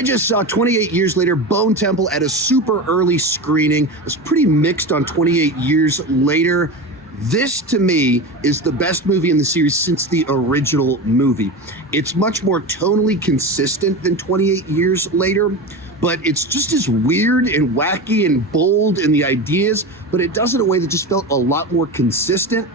I just saw 28 Years Later, Bone Temple at a super early screening. It was pretty mixed on 28 Years Later. This, to me, is the best movie in the series since the original movie. It's much more tonally consistent than 28 Years Later, but it's just as weird and wacky and bold in the ideas, but it does it in a way that just felt a lot more consistent.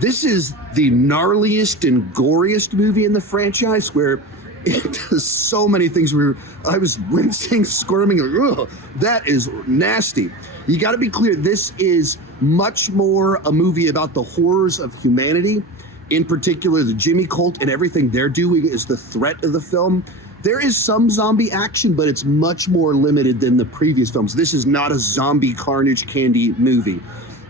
This is the gnarliest and goriest movie in the franchise, where it does so many things where I was wincing, squirming, like, ugh, that is nasty. You got to be clear, this is much more a movie about the horrors of humanity. In particular, the Jimmy cult and everything they're doing is the threat of the film. There is some zombie action, but it's much more limited than the previous films. This is not a zombie carnage candy movie.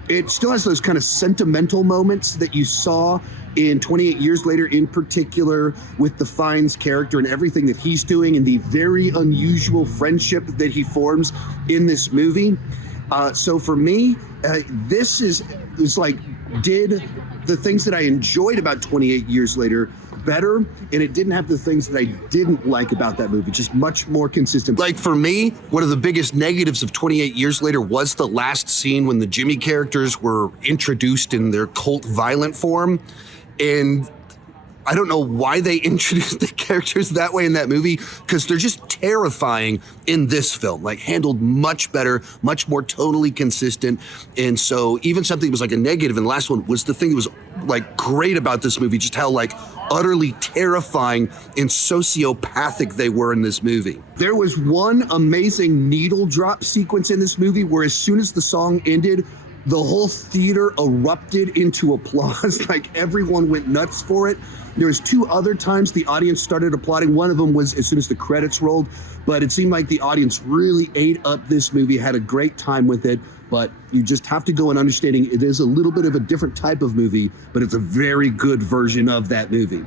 It still has those kind of sentimental moments that you saw in 28 Years Later, in particular with the Fiennes character and everything that he's doing and the very unusual friendship that he forms in this movie. So for me, this is like did the things that I enjoyed about 28 Years Later better, and it didn't have the things that I didn't like about that movie, just much more consistent. Like for me, one of the biggest negatives of 28 Years Later was the last scene when the Jimmy characters were introduced in their cult violent form. And I don't know why they introduced the characters that way in that movie, because they're just terrifying in this film, like handled much better, much more tonally consistent. And so even something that was like a negative in the last one was the thing that was like great about this movie, just how like utterly terrifying and sociopathic they were in this movie. There was one amazing needle drop sequence in this movie where as soon as the song ended, the whole theater erupted into applause. Like everyone went nuts for it. There was two other times the audience started applauding. One of them was as soon as the credits rolled, but it seemed like the audience really ate up this movie, had a great time with it. But you just have to go in understanding it is a little bit of a different type of movie, but it's a very good version of that movie.